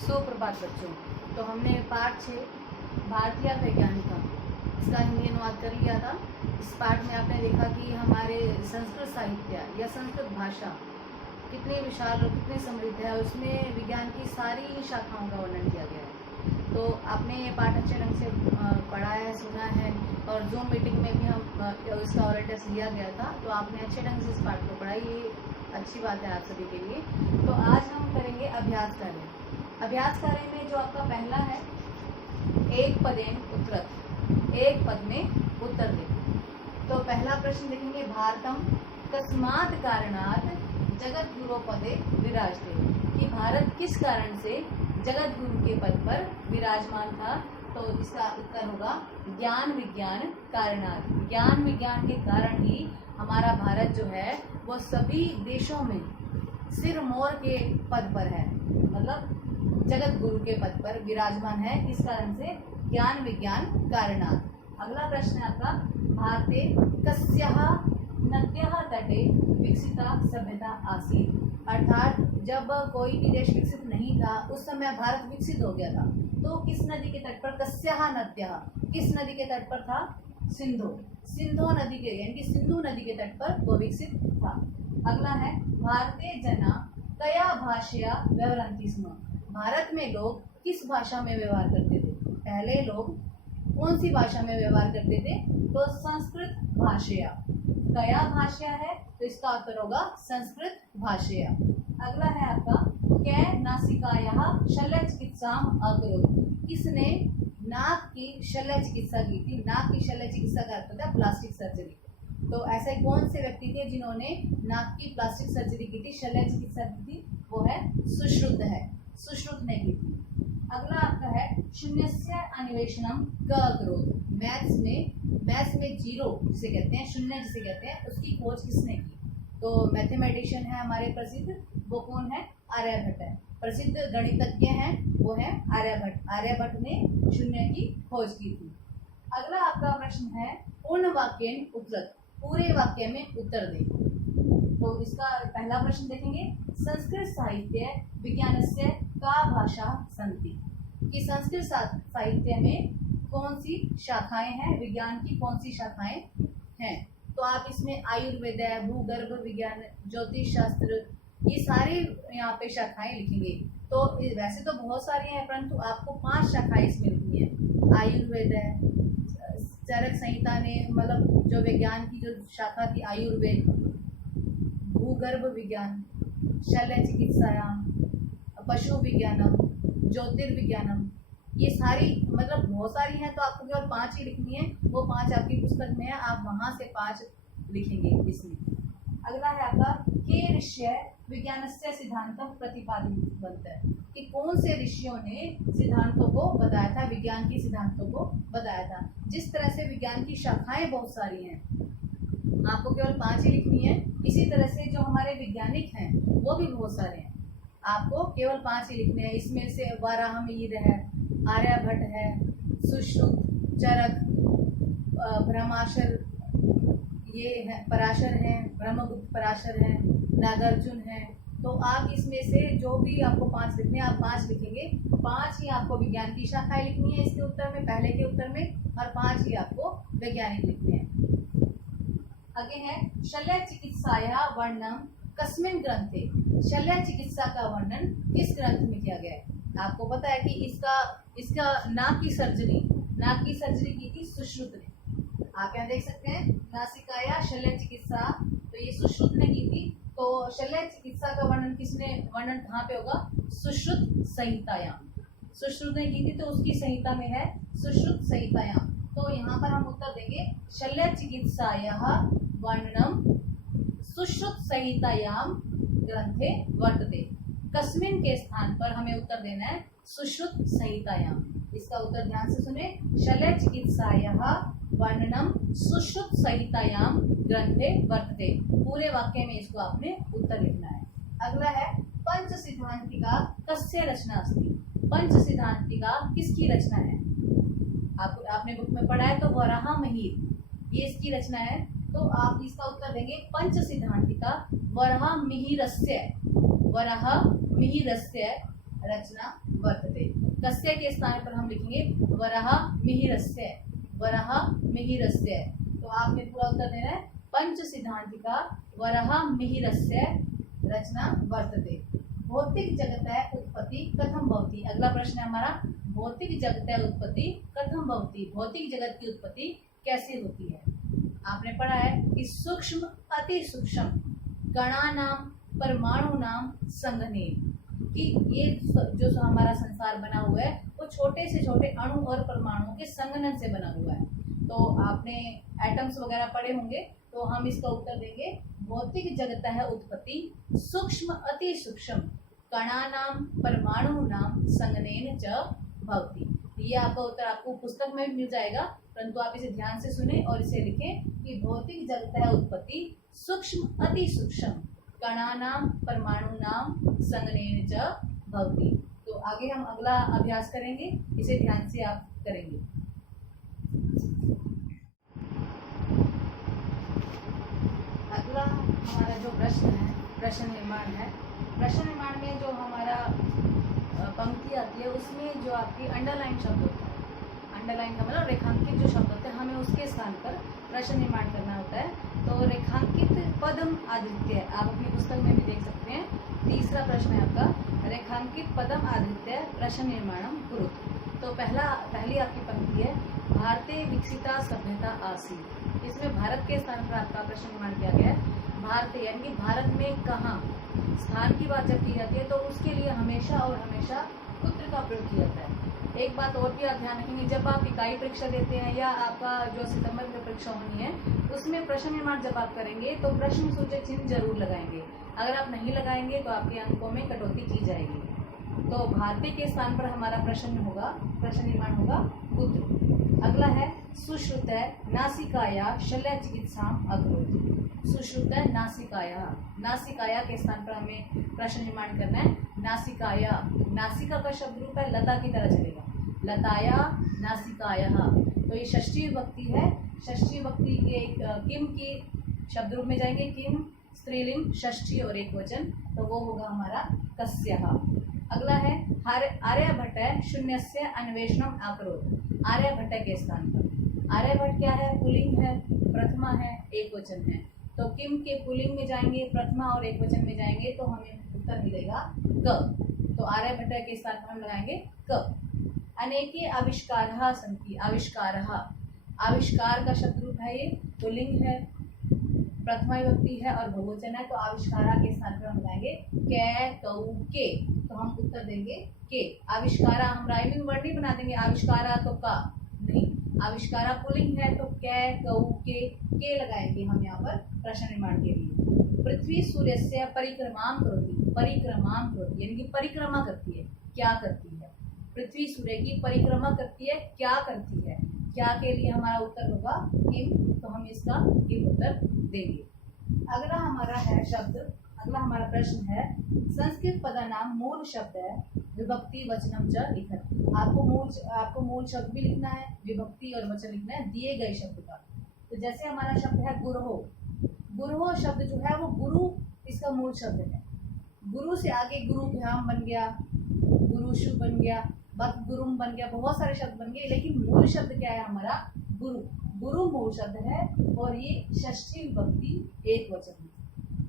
सुप्रभात बच्चों। तो हमने पाठ 6 भारतीय वैज्ञानिका इसका हिंदी अनुवाद कर लिया था। इस पाठ में आपने देखा कि हमारे संस्कृत साहित्य या संस्कृत भाषा कितनी विशाल और कितनी समृद्ध है, उसमें विज्ञान की सारी शाखाओं का वर्णन किया गया है। तो आपने ये पाठ अच्छे ढंग से पढ़ा है, सुना है, और जूम मीटिंग में भी हम इसका ऑरल टेस्ट लिया गया था। तो आपने अच्छे ढंग से इस पाठ को पढ़ा, ये अच्छी बात है आप सभी के लिए। तो आज हम करेंगे अभ्यास कार्य। अभ्यास कार्य में जो आपका पहला है, एक पदेन उत्तरत्, एक पद में उत्तर दे। तो पहला प्रश्न देखेंगे, भारतम कस्मात् कारणात् जगत गुरु पदे विराजते, कि भारत किस कारण से जगत गुरु के पद पर विराजमान था। तो इसका उत्तर होगा ज्ञान विज्ञान कारणात्। ज्ञान विज्ञान के कारण ही हमारा भारत जो है वो सभी देशों में सिर मोर के पद पर है, मतलब जगत गुरु के पद पर विराजमान है। किस कारण से? ज्ञान विज्ञान कारणात्। अगला प्रश्न है आपका, भारते कस्याः नद्याः तटे विकसिता सभ्यता आसीत्। अर्थात जब कोई भी देश विकसित नहीं था, उस समय भारत विकसित हो गया था। तो किस नदी के तट पर? कस्याः नद्याः, किस नदी के तट पर था? सिंधु नदी के, यानी कि सिंधु नदी के तट पर वो विकसित था। अगला है, भारतीय जना कया भाषया व्यवहरन्ति स्म। भारत में लोग किस भाषा में व्यवहार करते थे? पहले लोग कौन सी भाषा में व्यवहार करते थे? तो संस्कृत भाषया। कया भाषा है, तो इसका उत्तर होगा संस्कृत भाषया। अगला है आपका, कै नासिकायाः शल्य चिकित्साम् अकरोत्। किसने नाक की शल्य चिकित्सा की थी? नाक की शल्य चिकित्सा का अर्थ होता है प्लास्टिक सर्जरी। तो ऐसे कौन से व्यक्ति थे जिन्होंने नाक की प्लास्टिक सर्जरी की थी, शल्य चिकित्सा की थी? वो है सुश्रुत है, सुश्रुत ने की थी। अगला आपका है, शून्यस्य अन्वेषणम क अकरोत्। मैथ्स में जीरो जिसे कहते हैं, शून्य जिसे कहते हैं, उसकी खोज किसने की? तो मैथमेटिशियन है हमारे प्रसिद्ध, वो कौन है? आर्यभट्ट है। प्रसिद्ध गणितज्ञ हैं, वो है आर्यभट्ट। आर्यभट्ट ने शून्य की खोज की थी। अगला आपका प्रश्न है, पूर्ण वाक्येन उत्तरत्। पूरे वाक्य में उत्तर दें। तो इसका पहला प्रश्न देखेंगे, संस्कृत साहित्य विज्ञानस्य का भाषा सन्ति। कि संस्कृत साहित्य में कौन सी शाखाएं हैं, विज्ञान की कौन सी शाखाएं हैं? तो आप इसमें आयुर्वेद है, भूगर्भ विज्ञान, ज्योतिष शास्त्र, ये सारी यहाँ पे शाखाएं लिखेंगे। तो वैसे तो बहुत सारी हैं, परंतु आपको 5 शाखाएं इसमें लिखनी है। आयुर्वेद है, चरक संहिता ने, मतलब जो विज्ञान की जो शाखा थी आयुर्वेद, भूगर्भ विज्ञान, शल्य चिकित्सायाम, पशु विज्ञानम, ज्योतिर्विज्ञानम, ये सारी मतलब बहुत सारी हैं। तो आपको केवल 5 ही लिखनी है। वो 5 आपकी पुस्तक में है, आप वहां से 5 लिखेंगे इसमें। अगला है आपका, के ऋषि विज्ञानस्य सिद्धांतम प्रतिपादितवन्तः। कि कौन से ऋषियों ने सिद्धांतों को बताया था, विज्ञान के सिद्धांतों को बताया था। जिस तरह से विज्ञान की शाखाएं बहुत सारी हैं, आपको केवल 5 ही लिखनी है। इसी तरह से जो हमारे वैज्ञानिक हैं वो भी बहुत सारे हैं, आपको केवल 5 ही लिखने हैं। इसमें से वाराहमिहिर है, आर्यभट्ट है, सुश्रुत, चरक, ब्रह्माशर, ये है पराशर है, ब्रह्मगुप्त पराशर है, नागार्जुन है। तो आप इसमें से जो भी आपको 5 लिखने हैं, आप 5 लिखेंगे। 5 ही आपको विज्ञान की शाखाएं लिखनी है इसके उत्तर में, पहले के उत्तर में, और 5 ही आपको वैज्ञानिक लिखने हैं। आगे है, शल्य चिकित्साया वर्णन कस्मिन् ग्रंथे। शल्य चिकित्सा का वर्णन किस ग्रंथ में किया गया है? आपको पता है कि इसका नाक की सर्जरी की थी सुश्रुत ने। आप यहाँ देख सकते हैं, नासिकाया शल्य चिकित्सा, तो ये सुश्रुत ने की थी। तो शल्य चिकित्सा का वर्णन वर्णन कहाँ पे होगा? सुश्रुत संहितायाम। सुश्रुत ने की थी तो उसकी संहिता में है, सुश्रुत संहितायाम। तो यहाँ पर हम उत्तर देंगे, शल्य चिकित्सायाः वर्णनम सुश्रुत संहितायाम ग्रंथे वर्तते। कस्मिन् के स्थान पर हमें उत्तर देना है, सुश्रुत संहितायाम। इसका उत्तर ध्यान से सुने, शल्य चिकित्सायाः वर्णनम सुश्रुत संहितायाम ग्रंथे वर्तते। पूरे वाक्य में इसको आपने उत्तर लिखना है। अगला है, पंच सिद्धांतिका कस्य रचना अस्ति। पंच सिद्धांतिका किसकी रचना है? आपने बुक में पढ़ा है, तो वराहमिहिर ये इसकी रचना है। तो आप इसका उत्तर देंगे, पंच सिद्धांतिका वराहमिहिरस्य रचना वर्तते। कस्य के स्थान पर हम लिखेंगे वरः मिहिरस्य, वरः मिहिरस्य। तो आपने पूरा उत्तर देना है पंच सिद्धांतिका वरः मिहिरस्य रचना वर्तते। भौतिक जगतः उत्पत्ति कथम भवति। अगला प्रश्न है हमारा भौतिक जगतः उत्पत्ति कथम भवति। भौतिक जगत की उत्पत्ति कैसे होती है। आपने पढ़ा है कि सूक्ष्म अति सूक्ष्म कणानाम परमाणुनाम संघनेन, कि ये जो हमारा संसार बना हुआ है वो छोटे से छोटे अणु और परमाणुओं के संघनन से बना हुआ है। तो आपने एटम्स वगैरह पढ़े होंगे, तो हम इसका उत्तर देंगे भौतिक जगतः उत्पत्ति सूक्ष्म अति सूक्ष्म कणानाम परमाणुनाम संघनेन च भवति। ये आपका उत्तर आपको पुस्तक में भी मिल जाएगा, परंतु आप इसे ध्यान से सुने और इसे लिखें कि भौतिक जगतः उत्पत्ति सूक्ष्म अति सूक्ष्म कणानाम परमाणुनाम संघनेन च भवति। तो आगे हम अगला अभ्यास करेंगे, इसे ध्यान से आप करेंगे। अगला हमारा जो प्रश्न है प्रश्न निर्माण है। प्रश्न निर्माण में जो हमारा पंक्ति आती है उसमें जो आपकी अंडरलाइन शब्द होता है, अंडरलाइन का मतलब रेखांकित जो शब्द होते हैं, हमें उसके स्थान पर प्रश्न निर्माण करना होता है। तो रेखांकित पदम आदित्य, आप अपनी पुस्तक में भी देख सकते हैं। तीसरा प्रश्न है आपका रेखांकित पदम आदित्य प्रश्न निर्माणम कुरुत। तो पहली आपकी पंक्ति है भारते विकसिता सभ्यता आसीत्। इसमें भारत के स्थान पर आपका प्रश्न निर्माण किया गया है। भारत यानी कि भारत में कहाँ, स्थान की बात जब की जाती है तो उसके लिए हमेशा और हमेशा कुत्र का प्रयोग किया जाता है। एक बात और भी आप ध्यान रखेंगे, जब आप इकाई परीक्षा देते हैं या आपका जो सितंबर में परीक्षा होनी है उसमें प्रश्न निर्माण जब आप करेंगे तो प्रश्न सूचक चिन्ह जरूर लगाएंगे। अगर आप नहीं लगाएंगे तो आपके अंकों में कटौती की जाएगी। तो भारतीय के स्थान पर हमारा प्रश्न निर्माण होगा पुत्र। अगला है सुश्रुत नासिकाया शल्य चिकित्साम अकरोत्। सुश्रुत नासिकाया, नासिकाया के स्थान पर हमें प्रश्न निर्माण करना है नासिकाया। नासिका का शब्द रूप है लता की तरह चलेगा, लताया नासिकाया। तो ये षष्ठी विभक्ति है, षष्ठी विभक्ति के किम की शब्द रूप में जाएंगे, किम स्त्रीलिंग षष्ठी और एक वचन, तो वो होगा हमारा कस्यः। अगला है आर्यभट्ट शून्यस्य अन्वेषणम अकरोत्। आर्यभट्ट के स्थान पर, आर्यभट्ट क्या है, पुल्लिंग है, प्रथमा है, एक वचन है। तो किम के पुल्लिंग में जाएंगे, प्रथमा और एक वचन में जाएंगे तो हमें उत्तर मिलेगा क। तो आर्यभट्ट के स्थान पर हम लगाएंगे क। अनेके आविष्कारः सन्ति। आविष्कारः, आविष्कार का शब्द रूप है, ये पुल्लिंग है, प्रथमा विभक्ति है और बहुवचन है। तो आविष्कारा के स्थान पर हम लगाएंगे कै कौ के। तो हम उत्तर देंगे के। आविष्कारा हम राइमिंग वर्ड नहीं बना देंगे, आविष्कारा तो का नहीं, आविष्कारा पुल्लिंग है तो कै कौ के लगाएंगे हम यहाँ पर प्रश्न निर्माण के लिए। पृथ्वी सूर्य से परिक्रमां करोति। परिक्रमां करोति यानी कि परिक्रमा करती है, क्या करती है। पृथ्वी सूर्य की परिक्रमा करती है, क्या करती है। क्या के लिए हमारा उत्तर होगा किम, तो हम इसका किम उत्तर देंगे। अगला हमारा है शब्द, अगला हमारा प्रश्न है संस्कृत पदानाम मूल शब्द है विभक्ति वचनम च लिखत। आपको मूल शब्द भी लिखना है, विभक्ति और वचन लिखना है दिए गए शब्द का। तो जैसे हमारा शब्द है गुरहो, गुरहो शब्द जो है वो गुरु इसका मूल शब्द है। गुरु से आगे गुरुभ्याम बन गया, गुरुशु बन गया, वक्त गुरुम बन गया, बहुत सारे शब्द बन गए, लेकिन मूल शब्द क्या है हमारा गुरु। गुरु मूल शब्द है और ये षष्ठी विभक्ति एक वचन है।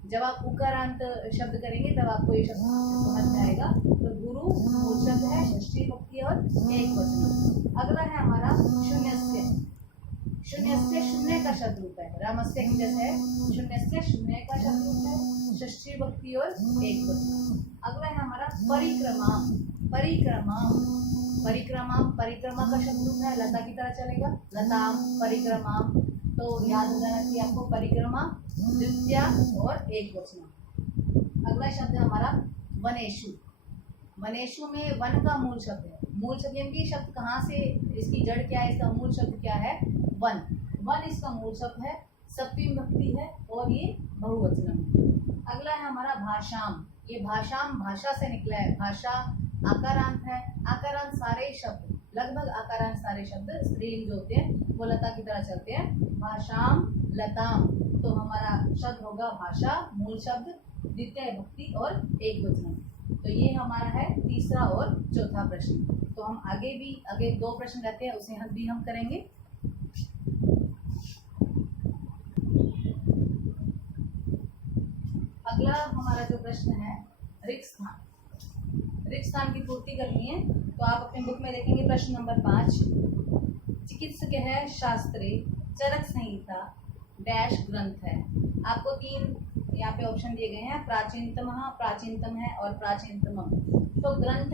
जब आप उकारांत शब्द करेंगे तब आपको ये शब्द समझ में आएगा। तो गुरु मूल शब्द है, षष्ठी विभक्ति और एक वचन। अगला है हमारा शून्यस्य। शून्यस्य शून्य का शब्द रूप है, रामस्य की जैसे है, शून्यस्य शून्य का शब्द रूप है, षष्ठी विभक्ति और एक वचन। अगला है हमारा परिक्रमा। परिक्रमा, परिक्रमा, परिक्रमा का शब्द रूप है, लता की तरह चलेगा, लताम परिक्रमा। तो याद हो जाना चाहिए आपको परिक्रमा द्वितीया और एक वचन। अगला शब्द है हमारा वनेषु। वनेषु में वन का मूल शब्द है, मूल शब्द यानी कि शब्द कहाँ से, इसकी जड़ क्या है, इसका मूल शब्द क्या है, वन। वन इसका मूल शब्द है, सप्तमी विभक्ति है और ये बहुवचन है। अगला है हमारा भाषाम। ये भाषाम भाषा से निकला है, भाषा आकारांत है, आकारांत सारे शब्द, लगभग आकारांत सारे शब्द स्त्रीलिंग जो होते हैं वो लता की तरह चलते हैं। भाषाम लताम, तो हमारा शब्द होगा भाषा मूल शब्द द्वितीय विभक्ति और एक वचन। तो ये हमारा है तीसरा और चौथा प्रश्न। तो हम आगे 2 प्रश्न रहते हैं, उसे हम करेंगे। अगला हमारा जो प्रश्न है रिक्त स्थान की पूर्ति करनी है। तो आप अपने बुक में देखेंगे प्रश्न नंबर 5, चिकित्सक है शास्त्रे चरक संहिता डैश ग्रंथ है। आपको 3 यहाँ पे ऑप्शन दिए गए हैं, प्राचीनतम है और प्राचीनतम। तो ग्रंथ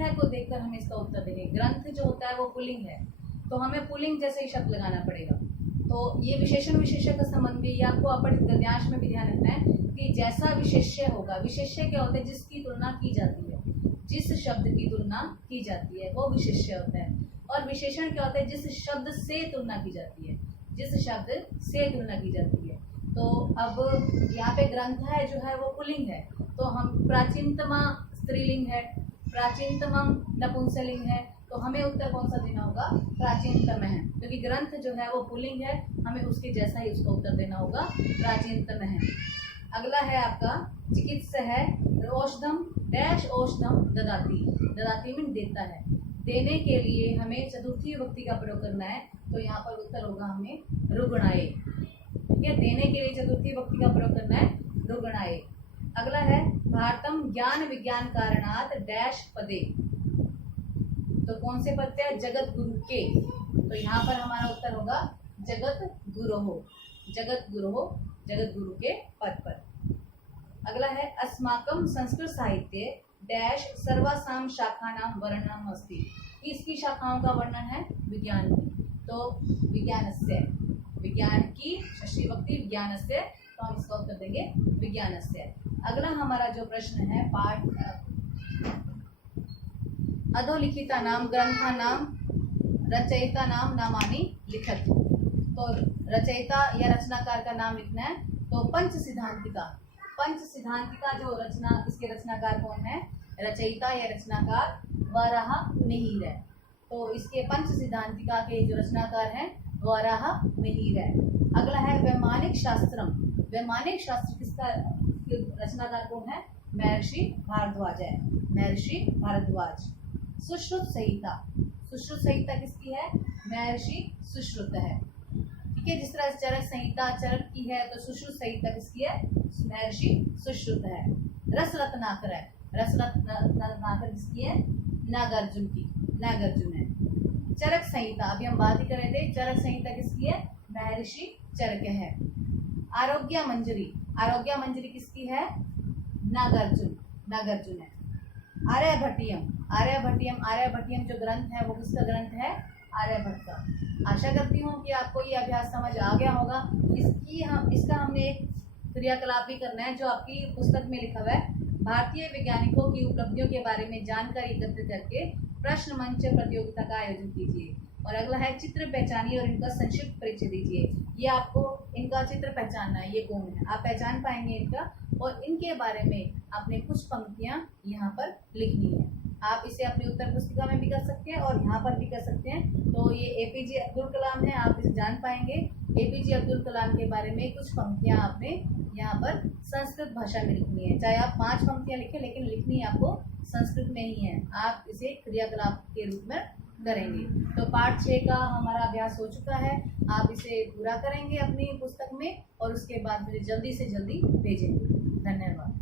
है को देखकर हमें इसका उत्तर देंगे। ग्रंथ जो होता है वो पुल्लिंग है, तो हमें पुल्लिंग जैसे ही शब्द लगाना पड़ेगा। तो ये विशेषण विशेषक का संबंध भी, ये आपको अपठित गद्यांश में भी ध्यान रखना है कि जैसा विशेष्य होगा, विशेष्य क्या होता है, जिसकी तुलना की जाती है, जिस शब्द की तुलना की जाती है वो विशेष्य होता है। और विशेषण क्या होता है, जिस शब्द से तुलना की जाती है, जिस शब्द से तुलना की जाती है। तो अब यहाँ पे ग्रंथ है जो है वो पुल्लिंग है, तो हम प्राचीनतमा स्त्रीलिंग है, प्राचीनतमम नपुंसकलिंग है, तो हमें उत्तर कौन सा देना होगा, प्राचीनतम है, क्योंकि ग्रंथ जो है वो पुल्लिंग है, हमें उसके जैसा ही उसका उत्तर देना होगा, प्राचीनतम है। अगला है आपका चिकित्स है औषधम डैश औषधम ददाती मीन देता है। देने के लिए हमें चतुर्थी विभक्ति का प्रयोग करना है, तो यहाँ पर उत्तर होगा हमें रुग्णाए। ठीक है, देने के लिए चतुर्थी विभक्ति का प्रयोग करना है, रुग्णाए। अगला है भारतम ज्ञान विज्ञान कारणात डैश पदे, तो कौन से पद पे, जगत गुरु के। तो यहाँ पर हमारा उत्तर होगा जगत गुरु के पद पर। अगला है अस्माकम संस्कृत साहित्य डैश सर्वासाम शाखानाम वर्णनम अस्ति, इसकी शाखाओं का वर्णन है विज्ञान की, तो विज्ञान की षष्ठी विभक्ति विज्ञानस्य, तो हम इसका उत्तर देंगे विज्ञानस्य। अगला हमारा जो प्रश्न है पाठ अधोलिखिता नाम ग्रंथा नाम रचयिता नाम नामानि लिखत। तो रचयिता या रचनाकार का नाम लिखना है। तो पंच सिद्धांतिका जो रचना, इसके रचनाकार कौन है, रचयिता या रचनाकार वराह मिहिर है। तो इसके पंच सिद्धांतिका के जो रचनाकार हैं वराह मिहिर है। अगला है वैमानिक शास्त्रम किसका रचनाकार कौन है, महर्षि भारद्वाज। सुश्रुत संहिता किसकी है, महर्षि सुश्रुत है। ठीक है, जिस तरह चरक संहिता चरक की है, तो सुश्रुत संहिता किसकी है, महर्षि सुश्रुत है। रस रत्नाकर किसकी है, नागार्जुन है। चरक संहिता अभी हम बात ही कर रहे थे, चरक संहिता किसकी है, महर्षि चरक है। आरोग्य मंजरी किसकी है, नागार्जुन है। आर्यभट्टियम जो ग्रंथ है वो किसका ग्रंथ है, आर्यभट्ट का। आशा करती हूँ कि आपको ये अभ्यास समझ आ गया होगा। इसका हमें एक क्रियाकलाप भी करना है जो आपकी पुस्तक में लिखा हुआ है। भारतीय वैज्ञानिकों की उपलब्धियों के बारे में जानकारी एकत्र करके प्रश्न मंच प्रतियोगिता का आयोजन कीजिए। और अगला है चित्र पहचानिए और इनका संक्षिप्त परिचय दीजिए। ये आपको इनका चित्र पहचानना है, ये कौन है, आप पहचान पाएंगे इनका, और इनके बारे में आपने कुछ पंक्तियां यहाँ पर लिखनी है। आप इसे अपनी उत्तर पुस्तिका में भी कर सकते हैं और यहाँ पर भी कर सकते हैं। तो ये एपीजे अब्दुल कलाम है, आप इसे जान पाएंगे। एपीजे अब्दुल कलाम के बारे में कुछ पंक्तियां आपने यहाँ पर संस्कृत भाषा में लिखनी है। चाहे आप 5 पंक्तियां लिखें, लेकिन लिखनी आपको संस्कृत में ही है। आप इसे क्रियाकलाप के रूप में करेंगे। तो पाठ 6 का हमारा अभ्यास हो चुका है। आप इसे पूरा करेंगे अपनी पुस्तक में और उसके बाद मुझे जल्दी से जल्दी भेजेंगे। धन्यवाद।